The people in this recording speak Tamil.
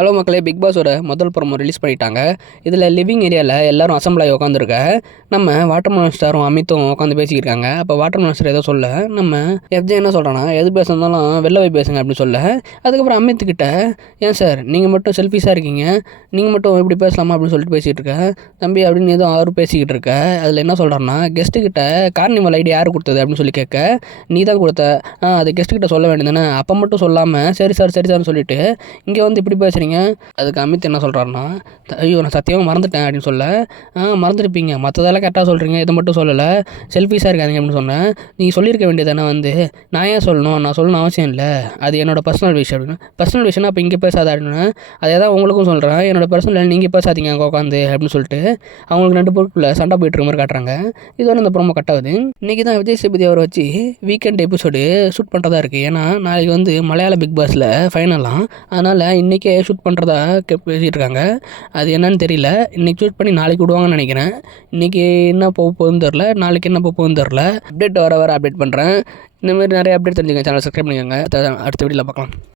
ஹலோ மக்களே, பிக் பாஸோட முதல் ப்ரோமோ ரிலீஸ் பண்ணிட்டாங்க. இதில் லிவிங் ஏரியாவில் எல்லாரும் அசம்பிள் ஆகி உட்காந்துருக்க. நம்ம வாட்டர்மெலன் ஸ்டாரும் அமித்தும் உட்காந்து பேசிக்கிருக்காங்க. அப்போ வாட்டர்மெலன் ஸ்டார் ஏதோ சொல்ல, நம்ம எஃப்ஜே என்ன சொல்கிறான்னா, எது பேசுனாலும் வெளில போய் பேசுங்க அப்படின்னு சொல்ல. அதுக்கப்புறம் அமித்துக்கிட்ட, ஏன் சார் நீங்கள் மட்டும் செல்ஃபிஷாக இருக்கீங்க, நீங்கள் மட்டும் இப்படி பேசலாமா அப்படின்னு சொல்லிட்டு பேசிகிட்டு இருக்க தம்பி அப்படின்னு ஏதோ அவர் பேசிக்கிட்டு இருக்க. அதில் என்ன சொல்கிறான்னா, கெஸ்ட்டுக்கிட்ட கார்னிவல் ஐடி யார் கொடுத்தது அப்படின்னு சொல்லி கேட்க, நீ தான் கொடுத்த, அது கெஸ்ட்டுக்கிட்ட சொல்ல வேண்டியதானே, அப்போ மட்டும் சொல்லாமல் சரி சார்னு சொல்லிட்டு இங்கே வந்து இப்படி பேசுகிறீங்க. அதுக்கு அமித் என்ன சொல்கிறாருன்னா, ஐயோ நான் சத்தியமாக மறந்துட்டேன் அப்படின்னு சொல்ல, மறந்துருப்பீங்க, மற்றதெல்லாம் கரெக்டாக சொல்கிறீங்க, இதை மட்டும் சொல்லலை, செல்ஃபிஷாக இருக்காதிங்க அப்படின்னு சொன்னேன். நீங்கள் சொல்லியிருக்க வேண்டியதானே, வந்து நான் ஏன் சொல்லணும், நான் சொல்லணும் அவசியம் இல்லை, அது என்னோடய பர்சனல் விஷயம் அப்படின்னு. பர்சனல் விஷயம்னா அப்போ இங்கே பேசாத அப்படின்னு. அதே தான் உங்களுக்கும் சொல்கிறேன், என்னோடய பர்சனல் நீங்கள் பேசாதீங்க அங்கே உட்காந்து அப்படின்னு சொல்லிட்டு அவங்களுக்கு 2 பேருக்குள்ள சண்டை போயிட்டு இருக்க மாதிரி காட்டுறாங்க. இதோட இந்த ப்ரோமோ கட் ஆகுது. இன்றைக்கி தான் விஜய் சேதுபதி அவரை வச்சு வீக்கெண்ட் எபிசோடு ஷூட் பண்ணுறதா இருக்குது. ஏன்னா நாளைக்கு வந்து மலையாள பிக் பாஸில் ஃபைனலாம், அதனால் இன்றைக்கே ஷூட் பண்ணுறதா பேசிகிட்டு இருக்காங்க. அது என்னன்னு தெரியல. இன்றைக்கி ஷூட் பண்ணி நாளைக்கு விடுவாங்கன்னு நினைக்கிறேன். இன்றைக்கி என்ன போகுதுன்னு தெரில, நாளைக்கு என்ன போகுதுன்னு தெரில. அப்டேட் வர அப்டேட் பண்ணுறேன். இந்தமாதிரி நிறைய அப்டேட் தெரிஞ்சுங்க. சேனல் சப்ஸ்கிரைப் பண்ணிக்கோங்க. அடுத்த வீடியோவில் பார்க்கலாம்.